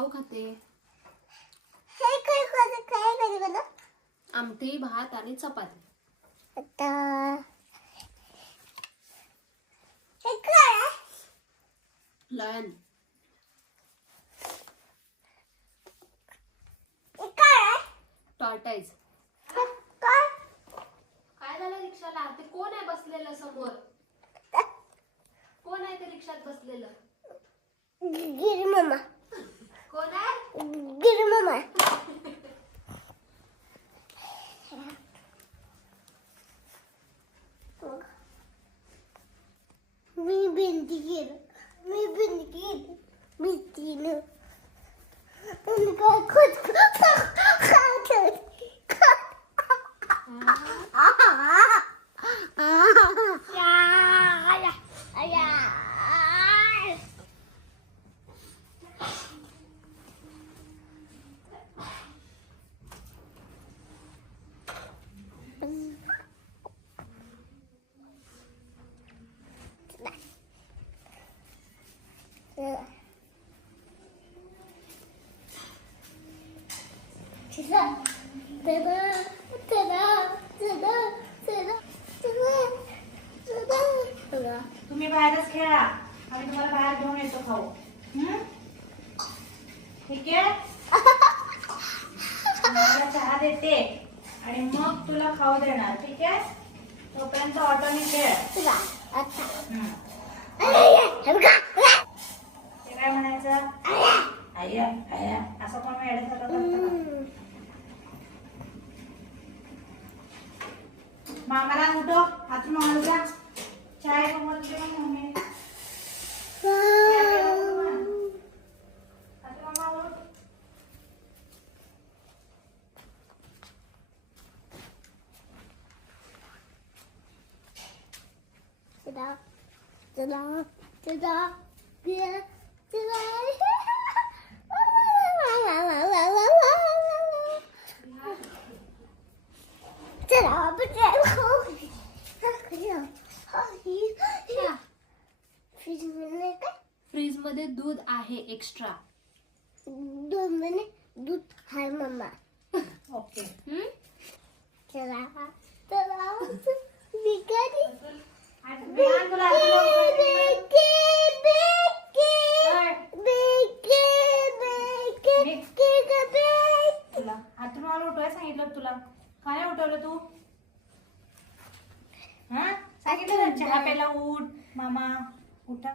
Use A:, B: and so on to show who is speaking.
A: खाऊ खाते.
B: हे काय काय काय कधी मला
A: आमटी भात आणि चपाती.
B: आता. हे काय? आहे?
A: लयन.
B: हे काय? आहे?
A: टॉर्टाईज
B: काय?
A: काय झालं रिक्षाला? ते कोण आहे बसलेलं समोर? कोण आहे ते रिक्षात बसलेलं?
B: गिरी मामा.
A: कोण आहे
B: गिरी मामा मी भिंती गेलो मी भिंती गेलो भिंतीनं आणि काय खुद खात
C: तुम्ही बाहेरच खेळा. आम्ही तुम्हाला बाहेर घेऊन येतो खाऊ? ठीक आहे? मला चहा देते आणि मग तुला खाऊ देणार. ठीक आहे? तोपर्यंत ऑटोने खेळ हं. ते काय म्हणायचं आया आया असं कोण वेड्यासारखं करतं का? मामाला उठो हातून मामाला जा चाय बनवून दे मम्मी हातून मामा उठ
A: फ्रीजमध्ये दूध आहे एक्स्ट्रा?
B: दोन महिने दूध हाय मम्मा.
C: ओके.
B: चला चला. बिकारी
C: आणि मी आण तुला हातून लावून
B: बेके बेके
C: काय?
B: बेके बेके
C: मी-
B: के बेके
C: तुला हातून मला उठवाय सांगितलं तुला? काय उठवलं तू? हा? सांगितलं ना चहा प्यायला उठ. मामा उठा.